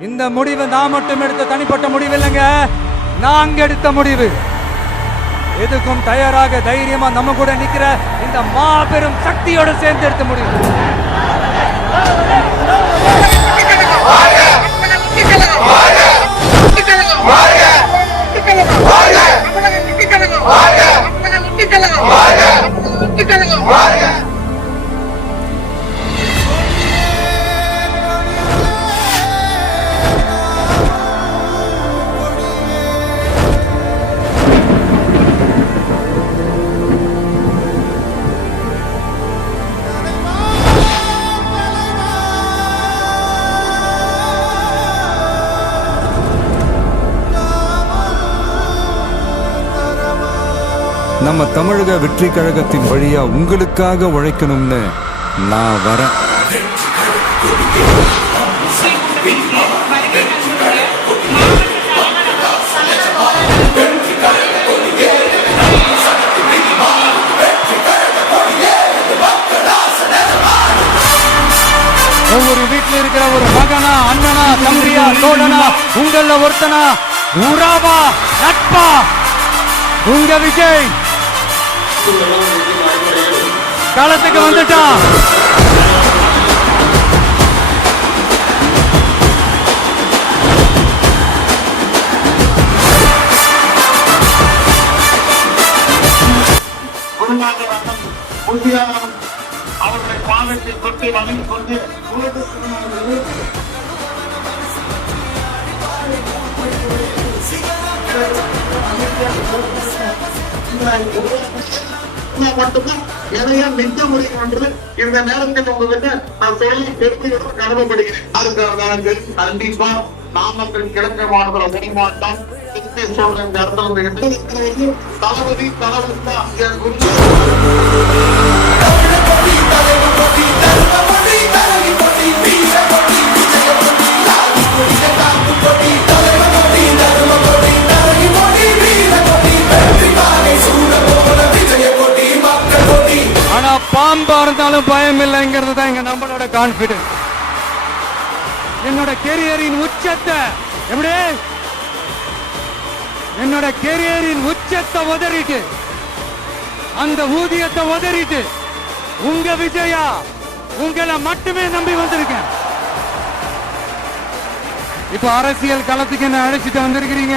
இந்த முடிவு நான் மட்டும் எடுத்த தனிப்பட்ட முடிவு இல்லைங்க. நாங்க எடுத்த முடிவு. எதுக்கும் தயாராக தைரியமா நம்ம கூட நிக்கிற இந்த மாபெரும் சக்தியோட சேர்ந்து எடுத்த முடிவு. நம்ம தமிழக வெற்றி கழகத்தின் வழியா உங்களுக்காக உழைக்கணும்னு நான் வரேன். ஒவ்வொரு வீட்டில் இருக்கிற ஒரு மகனா அண்ணனா தம்பியா தோழனா உங்கள ஒருத்தனா உறாவா நட்பா? உங்க விஜய். களத்துக்கு வந்துட்டான். குருநாதர் புதியாரம் அவர்களை பாதத்தில் தொட்டு வணங்கிக் கொண்டு உலக திருநாள் மட்டும்தான் எதையா மிக்க முடியும் என்று இந்த நேரத்தில் உங்ககிட்ட நான் சொல்லி பெருமையோடு கடமைப்படுகிறேன். அதுக்காக கண்டிப்பா நாமக்கல் கிழக்கு மாநகர உரிமாட்டம். திருப்பி சொல்ற இந்த இடத்துல இருந்து தளபதி தளபதி பாம்பா இருந்தாலும் பயம் இல்லைங்கிறது தான் எங்க நம்மளோட கான்பிடன்ஸ் என்னோட கெரியரின் உச்சத்தை எப்படி? என்னோட கெரியரின் உச்சத்தை உதறிட்டு அந்த ஊதியத்தை உதறிட்டு உங்க விஜயா உங்களை மட்டுமே நம்பி வந்திருக்கேன். இப்ப அரசியல் களத்துக்கு என்ன அழைச்சிட்டு வந்திருக்கிறீங்க?